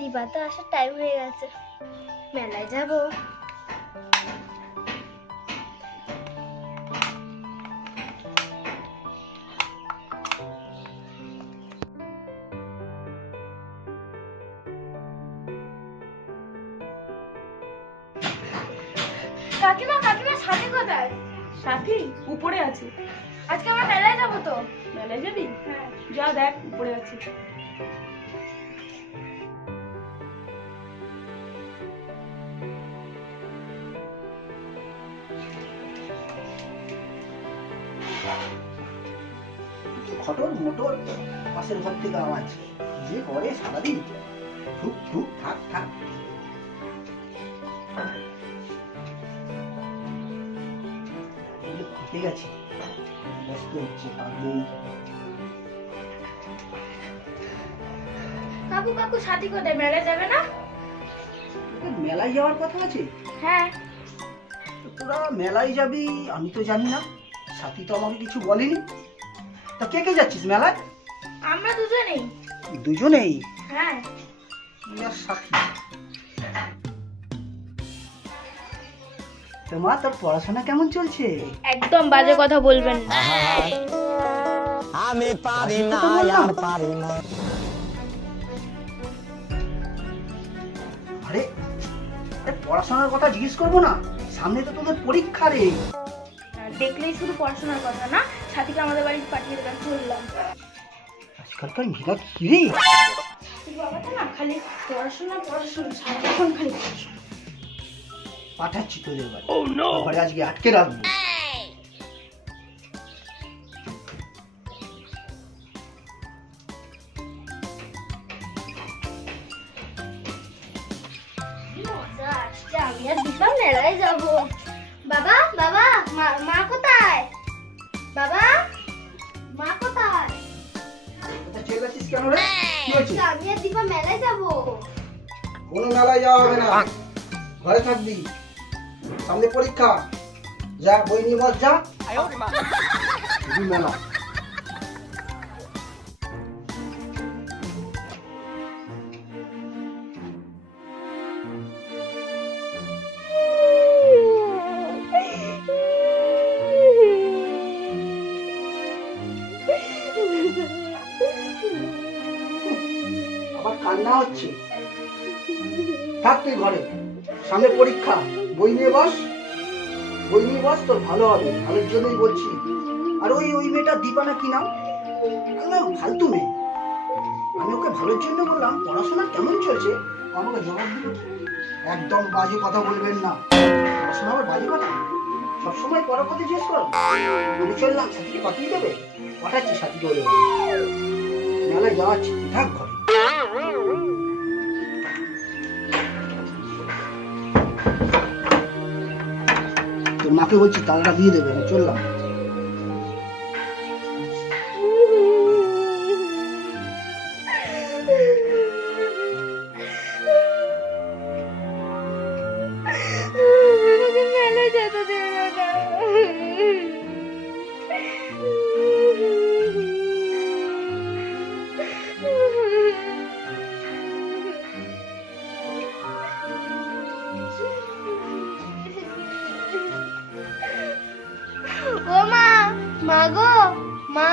দিবা তো আসার টাইম হয়ে গেছে, মেলায় যাব। কাকিমা কাকিমা সাথী কোথায়? সাথী উপরে আছে। আজকে আমরা মেলায় যাবো তো। মেলায় যাবি? হ্যাঁ। যা দেখ উপরে আছে। খটর মোটর পাশের ঘর থেকে আওয়াজ যে করে সারাদিন ঠুক ঠুক থাক থাক। ঠিক আছে, ব্যস্ত হচ্ছে ভাবলেই। কাকু কাকু সাথী কোথায়? মেলায় যাবে না? মেলায় যাওয়ার কথা আছে? হ্যাঁ। তোরা মেলায় যাবি আমি তো জানি না, সাথী তো আমাকে কিছু বলেনি। তা কে কে যাচ্ছিস মেলায়? আমরা দুজনেই। দুজনেই? হ্যাঁ। তুই আর সাথী। তো মা, তোর পড়াশোনা কেমন চলছে? একদম বাজে কথা বলবেন না। আমি পারি না আর পারি না। আরে আরে পড়াশোনার কথা জিজ্ঞেস করবো না, সামনে তো তোদের পরীক্ষা রে। দেখলেই শুধু পড়াশোনার কথা না, সাথীকে আমাদের বাড়ি পাঠিয়ে দেবেন, চললাম। আজকালকার মেয়েরা কি রে? বাবা তো না খালি পড়াশোনা পড়াশোনা, সারাক্ষণ খালি পড়াশোনা। পাঠাচ্ছি তোদের বাড়ি। ঘরে আজকে আটকে রাখবো। আমি আর দীপা মেলায় যাব। বাবা বাবা, মা কোথায়? বাবা, মা কোথায়? কোথায় চেল্লাচ্ছিস কেন রে? কি হয়েছে? আমি আর দীপা মেলায় যাব। কোনো মেলায় যাওয়া হবে না, ঘরে থাকবি, সামনে পরীক্ষা। যা বই নিয়ে বস, যা। শুধু মেলা। আবার কান্না হচ্ছে। থাক তুই ঘরে, সামনে পরীক্ষা, বই নিয়ে বস, বই নিয়ে বস, তোর ভালো হবে, ভালোর জন্যই বলছি। আর ওই ওই মেয়েটা দীপা না কি নাম, একদম ফালতু মেয়ে। আমি ওকে ভালোর জন্য বললাম পড়াশোনা কেমন চলছে, আমাকে জবাব দিল একদম বাজে কথা বলবেন না। পড়াশোনা আবার বাজে কথা? সবসময় পড়ার কথা জিজ্ঞেস করো। আমি চললাম, সাথীকে পাঠিয়ে দেবে? পাঠাচ্ছি সাথীকে ওদের বাড়ি। মেলায় যাওয়াচ্ছি, থাক ঘরে। তোর মাকে বলছি তালাটা দিয়ে দেবে, আমি চললাম। মেলায় যেতে দেবে না। ও মা, মা গো, মা।